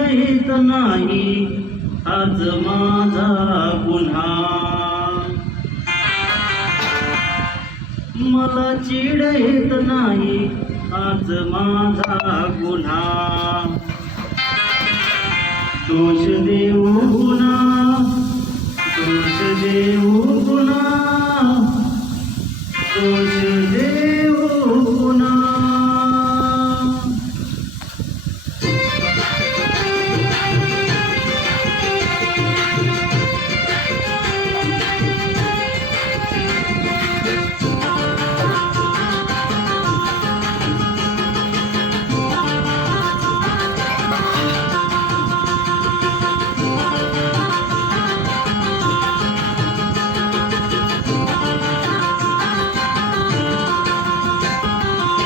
येत नाही हाच माझा गुन्हा. मला चीड येत नाही हाच माझा गुन्हा. दोष देऊ गुन्हा, दोष देऊ गुन्हा, दोष देऊ गुन्हा.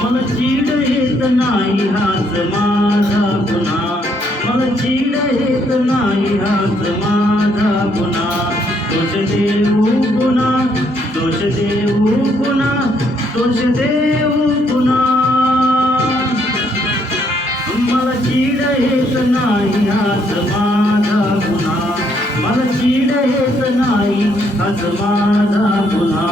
मला चीड येत नाही हाच माझा गुन्हा. मला चीड येत नाही हाच माझा गुन्हा. दोष देऊ गुन्हा, दोष देऊ गुन्हा, दोष देऊ गुन्हा. मला चीड येत नाही हाच माझा गुन्हा. मला चीड येत नाही हाच माझा गुन्हा.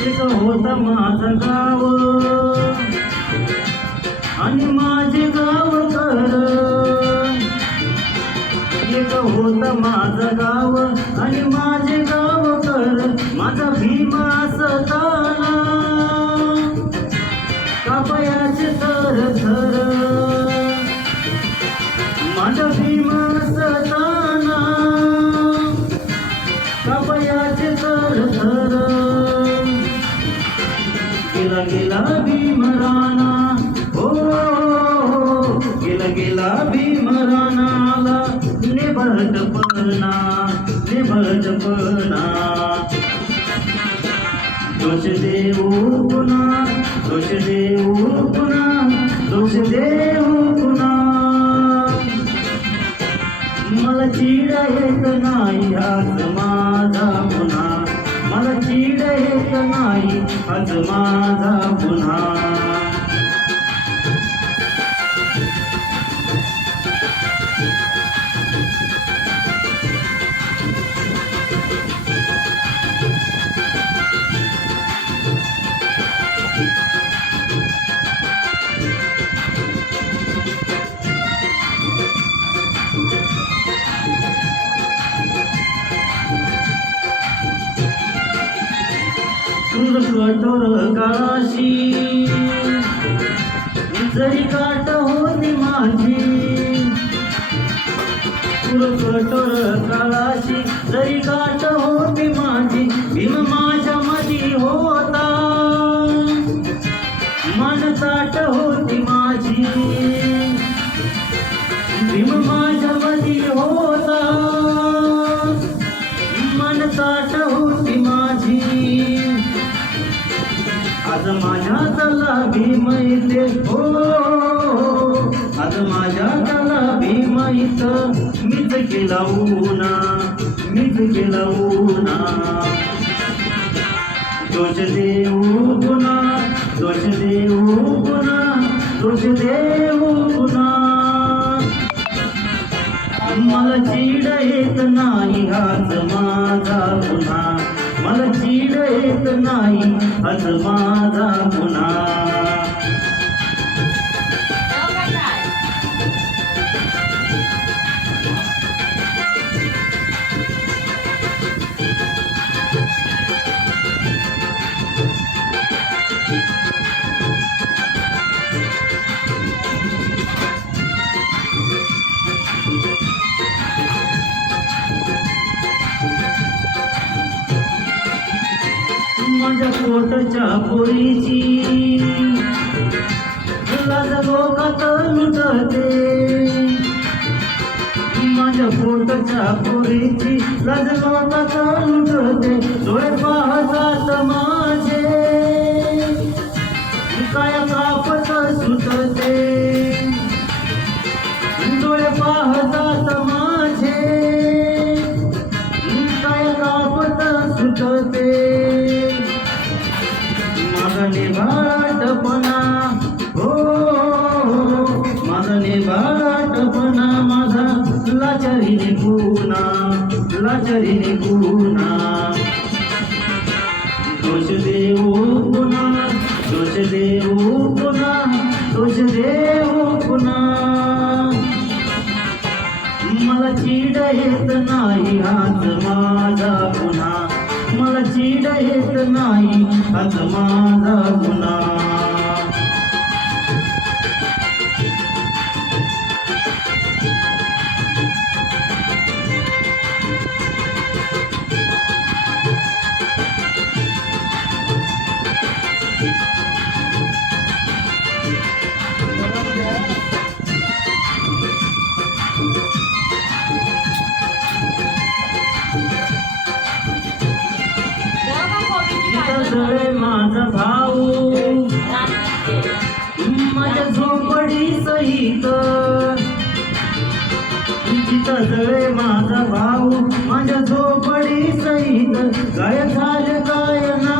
एक होता माझं गाव आणि माझे गाव कर. एक होता माझं गाव आणि माझे गाव कर. माझा भीमा असताना कापयाचे थर थर. माझा भीमा असताना कापयाचे थर थर. गेला गेला भीमराना, हो गेला गेला भीमरानाला निबटपणा, निबटपणा. दोष देऊ गुन्हा, दोष देऊ गुन्हा, दोष देऊ गुन्हा. मला चीड येत नाही हाच माझा गुन्हा. मला चीड येत नाही हाच माझा गुन्हा. कठोर काळाशी जरी काट होती माझी. कठोर काळाशी जरी काट होती माझी. भीम माझ्या मधी होता मन ताट होती माझी. भीम माझ्या मधी होता मन ताट होती माझी. आज माझ्यातला भीम येते, हो आज माझ्यातला भीम येतं. मीच केला उन्हा, मीच केला उन्हा. दोष देऊ गुन्हा, दोष देऊ गुन्हा, दोष देऊ गुन्हा. मला चीड येत नाही हाच माझा गुन्हा. मला चीड येत नाही हाच माझा गुन्हा. माझ्या पोटच्या पोरीची लाज बोकात लुटते. माझ्या पोटच्या पोरीची लाज लोकांचा लुटते डोळे पाहतात माझे काय कापत सुटते डोळे पाहतात माझे काय कापत सुटते माझा निभाटपणा हो माझा निभाटपणा माझा लाचारीने गुन्हा दोष देऊ पुन्हा दोष देऊ पुन्हा दोष देऊ पुन्हा मला चीड येत नाही हाच माझा गुन्हा मला चीड येत नाही हाच माझा गुन्हा जळे माझा भाऊ माझ्या झोपडी सहित तिथं जळे माझा भाऊ माझ्या झोपडी सहित काय झाले काय ना